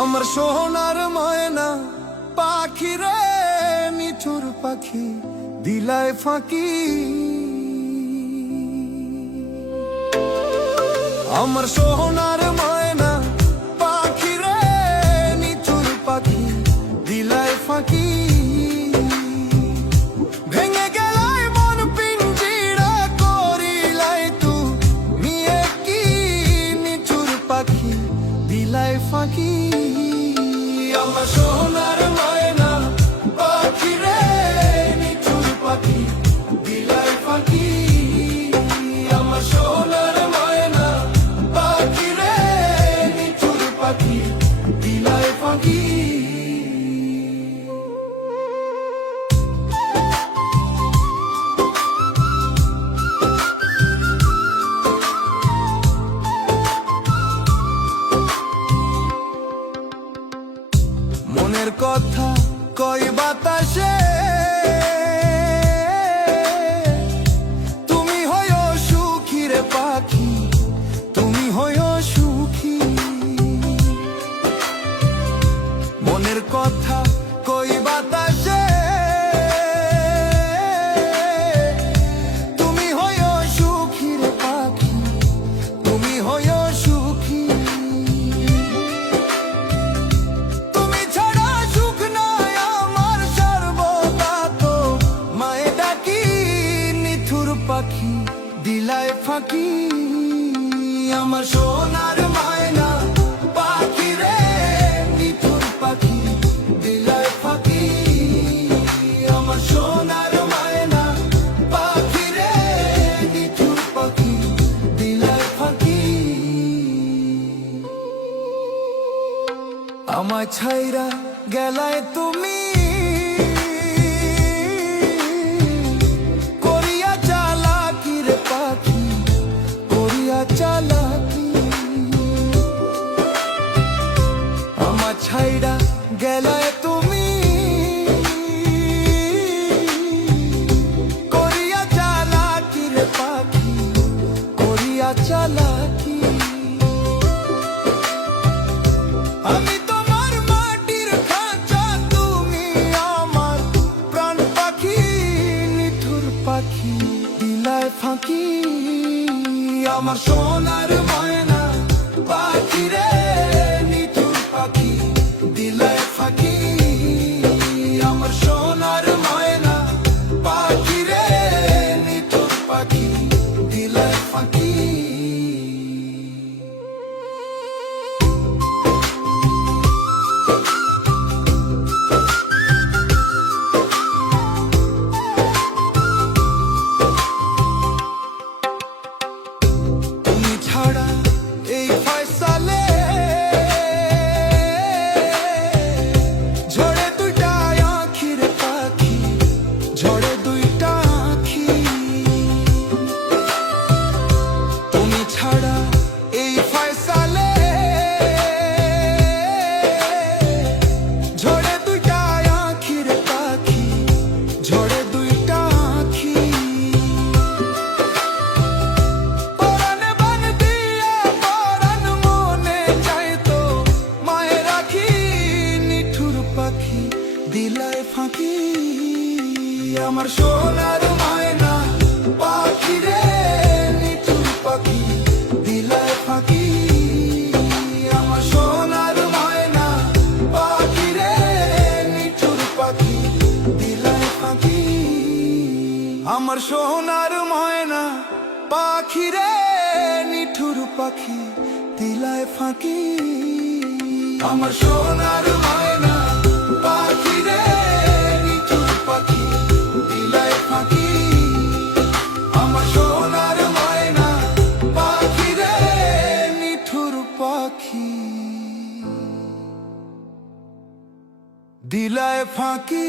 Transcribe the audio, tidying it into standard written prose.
আমার সোনার ময়না পাখি রে, নিঠুর পাখি দিলায় ফাঁকি। আমার সোনার ময়না পাখি রে, নিঠুর পাখি দিলায় ফাঁকি। ভেঙে গেলায় মন পিঞ্জিরা, করিলাই তুমি কি নিঠুর পাখি দিলায় ফাঁকি। আমার সোনার ময়না পাখি রে, নিঠুর পাখি দিলায় ফাঁকি। আমার সোনার ময়না পাখি রে, নিঠুর পাখি দিলায় ফাঁকি। মনের কথা কই বাতাসে, তুমি হইও সুখী রে পাখি, তুমি হইও সুখী। মনের কথা কই বাতাসে, তুমি হইও সুখী রে পাখি, তুমি হইও সুখী। পাখি দিলায় ফাঁকি। আমার সোনার ময়না পাখি রে, নিঠুর পাখি দিলায় ফাঁকি। আমার সোনার ময়না পাখি রে, নিঠুর পাখি দিলায় ফাঁকি। আমায় ছাইরা গেলায় তুমি, চালাকি। আমার ছাইড়া গেলায় তুমি, করিয়া চালাকি রে পাখি, করিয়া চালাকি। আমি তোমার মাটির খাঁচা, তুমি আমার প্রাণ পাখি, নিঠুর পাখি দিলায় ফাঁকি। আমার সোনার ময়না পাখি রে, নিঠুর পাখি দিলায় ফাঁকি। আমার সোনার ময়না পাখি রে, নিঠুর পাখি দিলায় ফাঁকি। এই ফয়সালে ঝরে দুইটা আঁখি রে পাখি, ঝরে দুইটা আঁখি। তুমি ছাড়া এই ফয়সালে ঝরে দুইটা আঁখি রে পাখি, ঝরে দুইটা আঁখি। দিলায় ফাঁকি। আমার সোনার ময়না পাখি রে, নিঠুর পাখি দিলায় ফাঁকি। আমার সোনার ময়না পাখি রে, নিঠুর পাখি দিলায় ফাঁকি। আমার সোনার ময়না পাখি রে, নিঠুর পাখি দিলায় ফাঁকি। আমার সোনার ময়না পাখি রে, নিঠুর পাখি দিলায় ফাঁকি। আমার সোনার ময়না পাখি রে, নিঠুর পাখি দিলায় ফাঁকি।